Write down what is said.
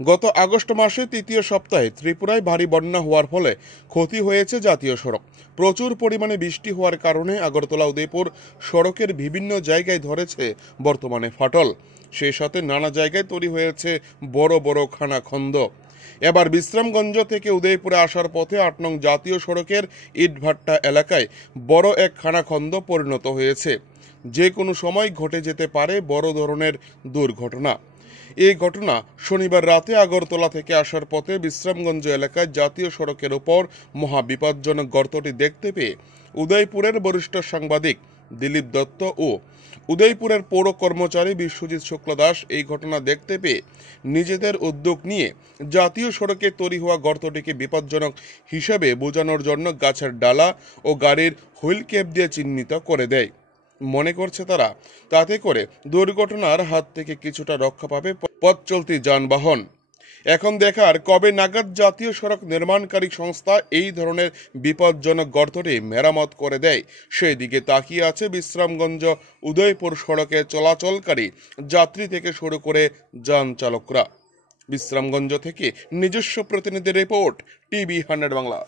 গত আগস্ট মাসে তৃতীয় সপ্তাহে ত্রিপুরায় ভারী বন্যা হওয়ার ফলে ক্ষতি হয়েছে জাতীয় সড়ক। প্রচুর পরিমাণে বৃষ্টি হওয়ার কারণে আগরতলা উদয়পুর সড়কের বিভিন্ন জায়গায় ধরেছে বর্তমানে ফাটল। সেই সাথে নানা জায়গায় তৈরি হয়েছে বড় বড় খানাখন্দ। এবার বিশ্রামগঞ্জ থেকে উদয়পুরে আসার পথে ৮ নং জাতীয় সড়কের ইটভাট্টা এলাকায় বড় এক খানাখন্দ পরিণত হয়েছে। যে কোনো সময় ঘটে যেতে পারে বড় ধরনের দুর্ঘটনা। এই ঘটনা শনিবার রাতে আগরতলা থেকে আসার পথে বিশ্রামগঞ্জ এলাকায় জাতীয় সড়কের ওপর মহাবিপজ্জনক গর্তটি দেখতে পেয়ে উদয়পুরের বরিষ্ঠ সাংবাদিক দিলীপ দত্ত ও উদয়পুরের পৌর কর্মচারী বিশ্বজিৎ শুক্ল দাস এই ঘটনা দেখতে পেয়ে নিজেদের উদ্যোগ নিয়ে জাতীয় সড়কে তৈরি হওয়া গর্তটিকে বিপজ্জনক হিসেবে বোঝানোর জন্য গাছের ডালা ও গাড়ির হুইল ক্যাপ দিয়ে চিহ্নিত করে দেয়। মনে করছে তারা তাতে করে দুর্ঘটনার হাত থেকে কিছুটা রক্ষা পাবে পথ চলতি যানবাহন। এখন দেখার কবে নাগাদ জাতীয় সড়ক নির্মাণকারী সংস্থা এই ধরনের বিপজ্জনক গর্তটি মেরামত করে দেয় সেই দিকে তাকিয়ে আছে বিশ্রামগঞ্জ উদয়পুর সড়কে চলাচলকারী যাত্রী থেকে শুরু করে যান চালকরা। বিশ্রামগঞ্জ থেকে নিজস্ব প্রতিনিধি রিপোর্ট, টিভি 100 বাংলা।